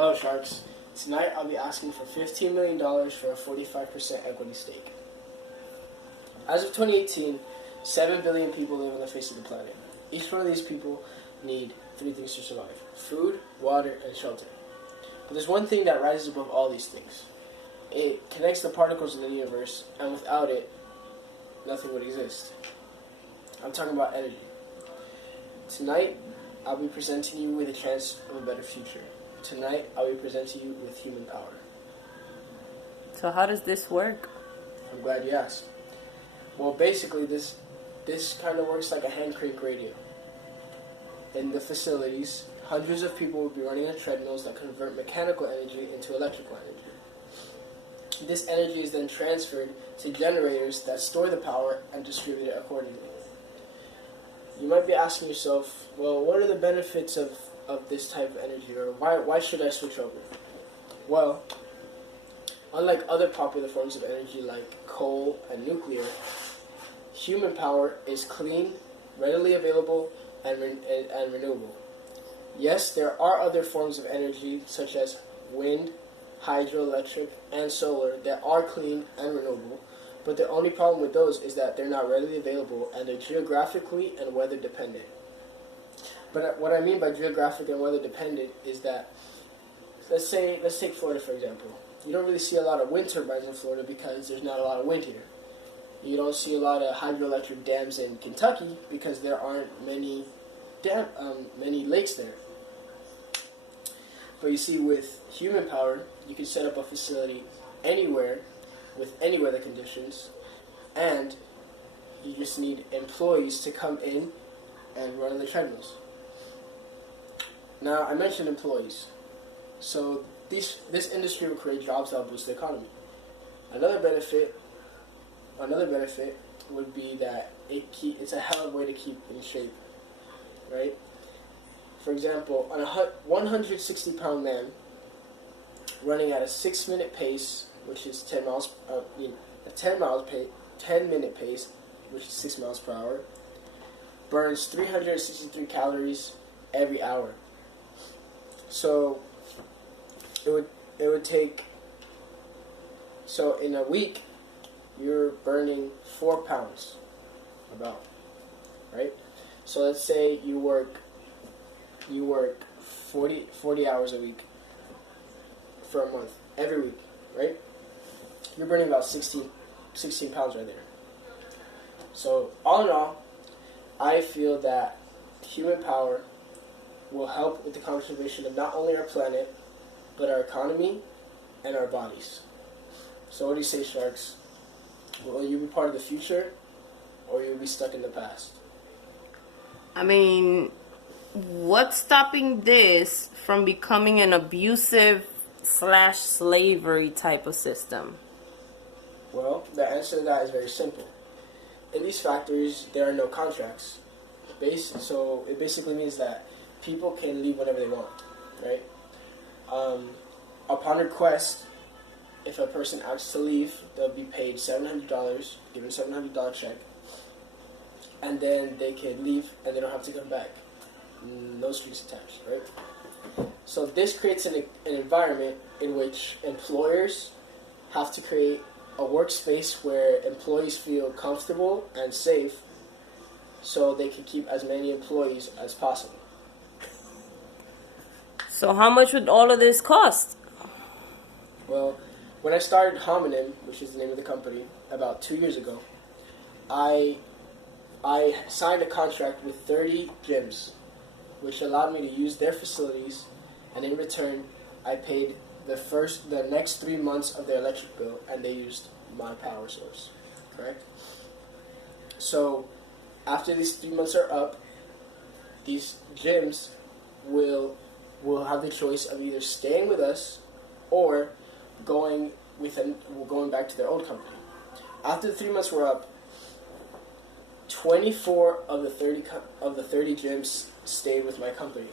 Hello, Sharks. Tonight I'll be asking for $15 million for a 45% equity stake. As of 2018, 7 billion people live on the face of the planet. Each one of these people need three things to survive: food, water, and shelter. But there's one thing that rises above all these things. It connects the particles of the universe, and without it, nothing would exist. I'm talking about energy. Tonight, I'll be presenting you with a chance of a better future. Tonight, I'll be presenting you with human power. So how does this work? I'm glad you asked. Well, basically, this kind of works like a hand crank radio. In the facilities, hundreds of people will be running on treadmills that convert mechanical energy into electrical energy. This energy is then transferred to generators that store the power and distribute it accordingly. You might be asking yourself, well, what are the benefits of this type of energy, or why should I switch over? Well, unlike other popular forms of energy like coal and nuclear, human power is clean, readily available, and renewable. Yes, there are other forms of energy such as wind, hydroelectric, and solar that are clean and renewable, but the only problem with those is that they're not readily available and they're geographically and weather dependent. But what I mean by geographic and weather dependent is that, let's take Florida for example. You don't really see a lot of wind turbines in Florida because there's not a lot of wind here. You don't see a lot of hydroelectric dams in Kentucky because there aren't many lakes there. But you see, with human power, you can set up a facility anywhere with any weather conditions, and you just need employees to come in and run on the treadmills. Now, I mentioned employees. So this industry will create jobs that will boost the economy. Another benefit would be that it's a hell of a way to keep in shape, right? For example, on a 160-pound man running at a 6-minute pace, which is 10 minute pace, which is 6 miles per hour, burns 363 calories every hour. So it would take. So in a week, you're burning 4 pounds, about, right? So let's say you work 40 hours a week for a month, every week, right? You're burning about 16 pounds right there. So all in all, I feel that human power will help with the conservation of not only our planet, but our economy and our bodies. So what do you say, Sharks? Will you be part of the future, or you'll be stuck in the past? I mean, what's stopping this from becoming an abusive / slavery type of system? Well, the answer to that is very simple. In these factories, there are no contracts. So it basically means that people can leave whenever they want, right? Upon request, if a person asks to leave, they'll be paid $700, given a $700 check, and then they can leave and they don't have to come back. No strings attached, right? So this creates an environment in which employers have to create a workspace where employees feel comfortable and safe so they can keep as many employees as possible. So how much would all of this cost? Well, when I started Homonym, which is the name of the company, about 2 years ago, I signed a contract with 30 gyms, which allowed me to use their facilities, and in return, I paid the next 3 months of their electric bill, and they used my power source, correct? So, after these 3 months are up, these gyms will have the choice of either staying with us or going back to their old company. After the 3 months were up, 24 of the 30 gyms stayed with my company.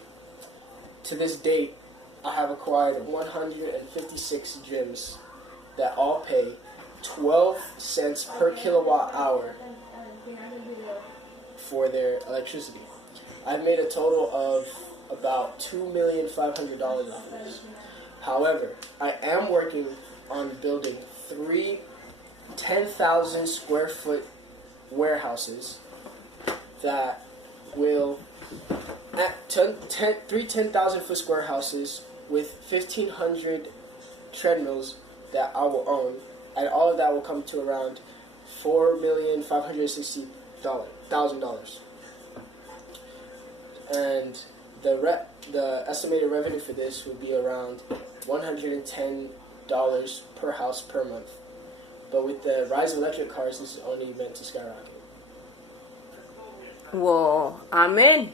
To this date, I have acquired 156 gyms that all pay 12 cents per kilowatt hour for their electricity. I've made a total of about $2,500,000 off of this. However, I am working on building 10,000 square foot warehouses that will three 10,000 foot square houses with 1,500 treadmills that I will own, and all of that will come to around $4,560,000. And the estimated revenue for this would be around $110 per house per month. But with the rise of electric cars, this is only meant to skyrocket. Well, I'm in.